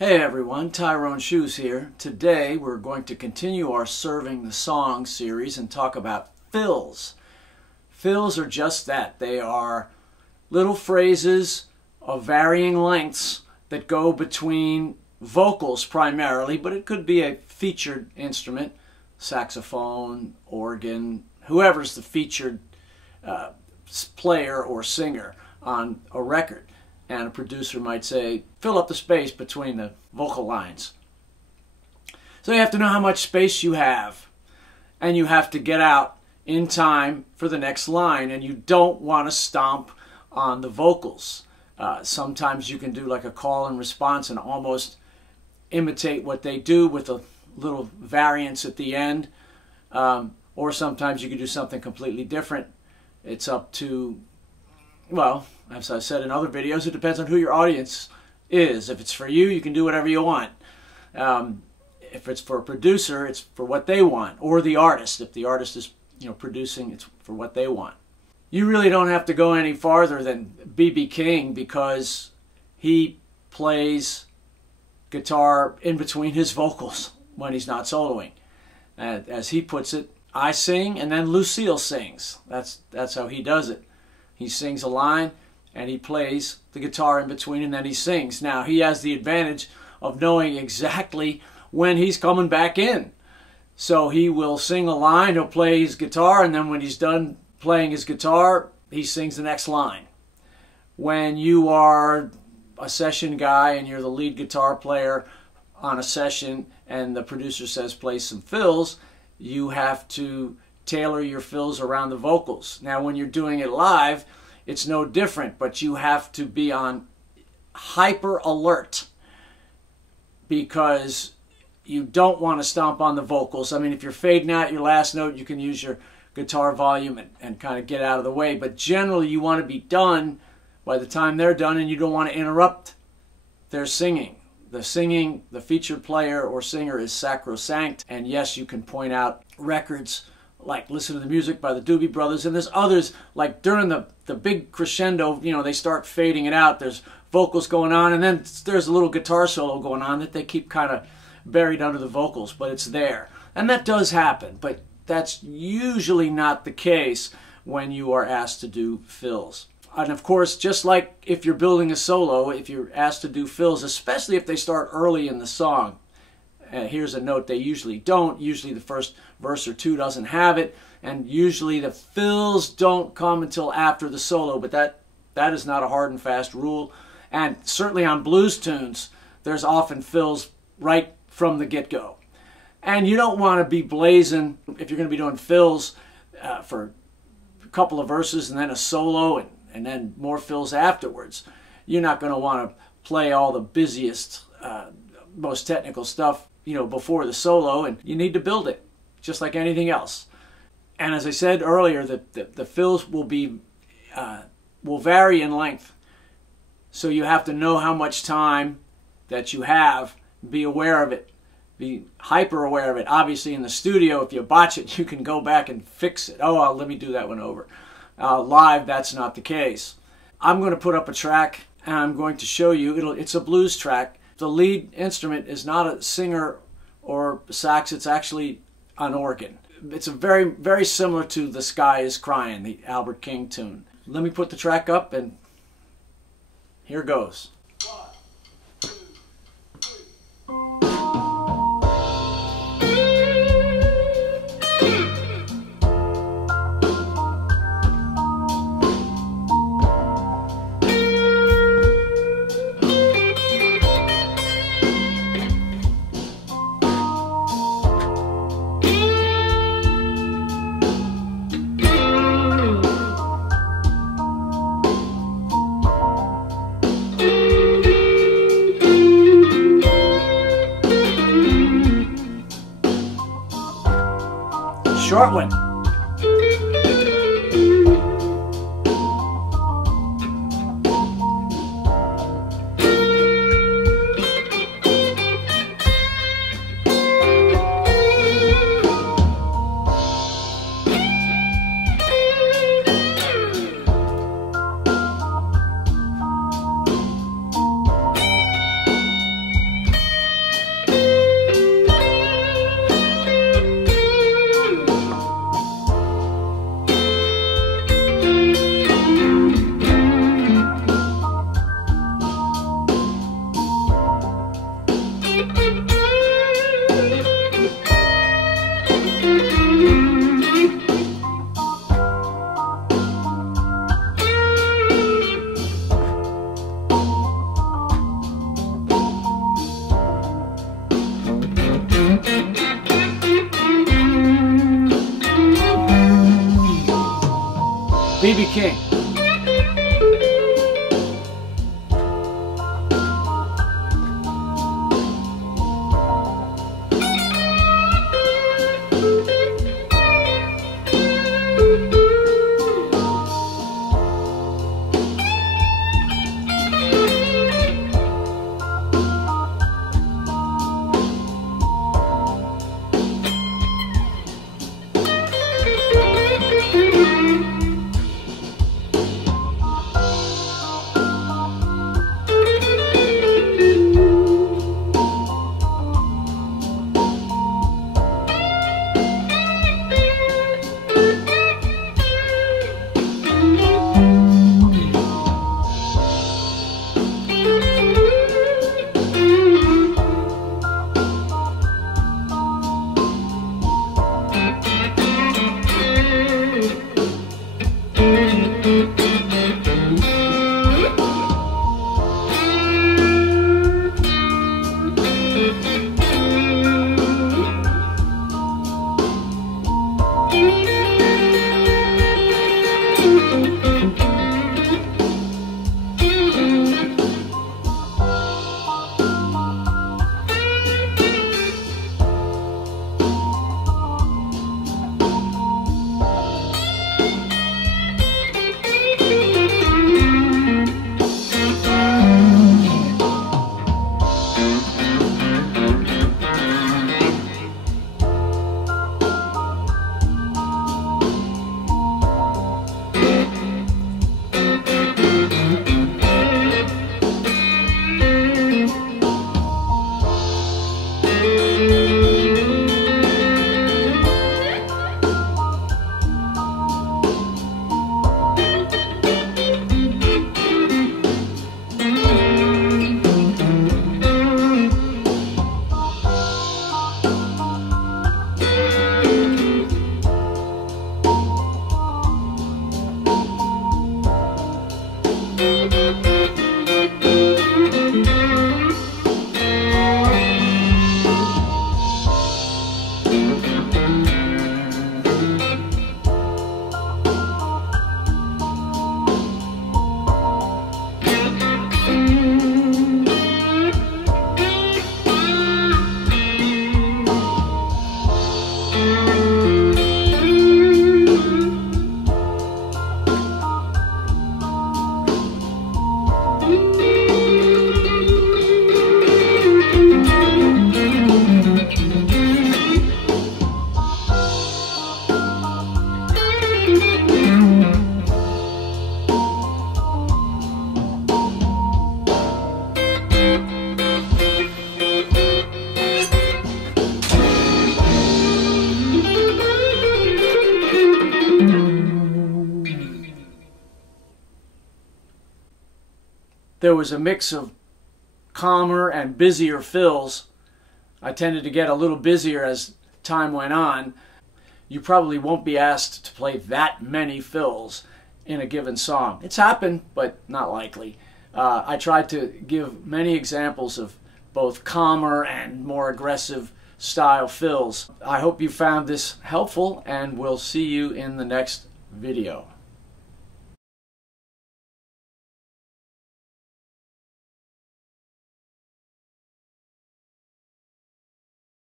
Hey everyone, Tyrone Shoes here. Today we're going to continue our Serving the Song series and talk about fills. Fills are just that. They are little phrases of varying lengths that go between vocals primarily, but it could be a featured instrument, saxophone, organ, whoever's the featured player or singer on a record. And a producer might say, fill up the space between the vocal lines. So you have to know how much space you have. And you have to get out in time for the next line. And you don't want to stomp on the vocals. Sometimes you can do like a call and response and almost imitate what they do with a little variance at the end. Or sometimes you can do something completely different. It's up to, well, as I said in other videos, it depends on who your audience is. If it's for you, you can do whatever you want. If it's for a producer, it's for what they want. Or the artist. If the artist is producing, it's for what they want. You really don't have to go any farther than B.B. King because he plays guitar in between his vocals when he's not soloing. As he puts it, I sing and then Lucille sings. That's how he does it. He sings a line and he plays the guitar in between and then he sings. Now, he has the advantage of knowing exactly when he's coming back in. So he will sing a line, he'll play his guitar, and then when he's done playing his guitar, he sings the next line. When you are a session guy and you're the lead guitar player on a session and the producer says play some fills, you have to tailor your fills around the vocals. Now, when you're doing it live, it's no different, but you have to be on hyper alert because you don't want to stomp on the vocals. I mean, if you're fading out your last note, you can use your guitar volume and kind of get out of the way, but generally you want to be done by the time they're done and you don't want to interrupt their singing. The singing, the featured player or singer is sacrosanct, and yes, you can point out records like Listen to the Music by the Doobie Brothers, and there's others like during the big crescendo, they start fading it out. There's vocals going on, and then there's a little guitar solo going on that they keep kind of buried under the vocals, but it's there. And that does happen, but that's usually not the case when you are asked to do fills. And of course, just like if you're building a solo, if you're asked to do fills, especially if they start early in the song, here's a note they usually don't. Usually the first verse or two doesn't have it, and usually the fills don't come until after the solo, but that is not a hard and fast rule. And certainly on blues tunes, there's often fills right from the get-go. And you don't want to be blazing if you're going to be doing fills for a couple of verses and then a solo and then more fills afterwards. You're not going to want to play all the busiest, most technical stuff before the solo, and you need to build it, just like anything else. And as I said earlier, the fills will vary in length. So you have to know how much time that you have, be aware of it, be hyper aware of it. Obviously in the studio, if you botch it, you can go back and fix it. Oh, let me do that one over. Live, that's not the case. I'm going to put up a track and I'm going to show you, it's a blues track. The lead instrument is not a singer or sax, it's actually an organ. It's a very, very similar to The Sky is Crying, the Albert King tune. Let me put the track up and here goes. Short one. King. There was a mix of calmer and busier fills. I tended to get a little busier as time went on. You probably won't be asked to play that many fills in a given song. It's happened, but not likely. I tried to give many examples of both calmer and more aggressive style fills. I hope you found this helpful, and we'll see you in the next video.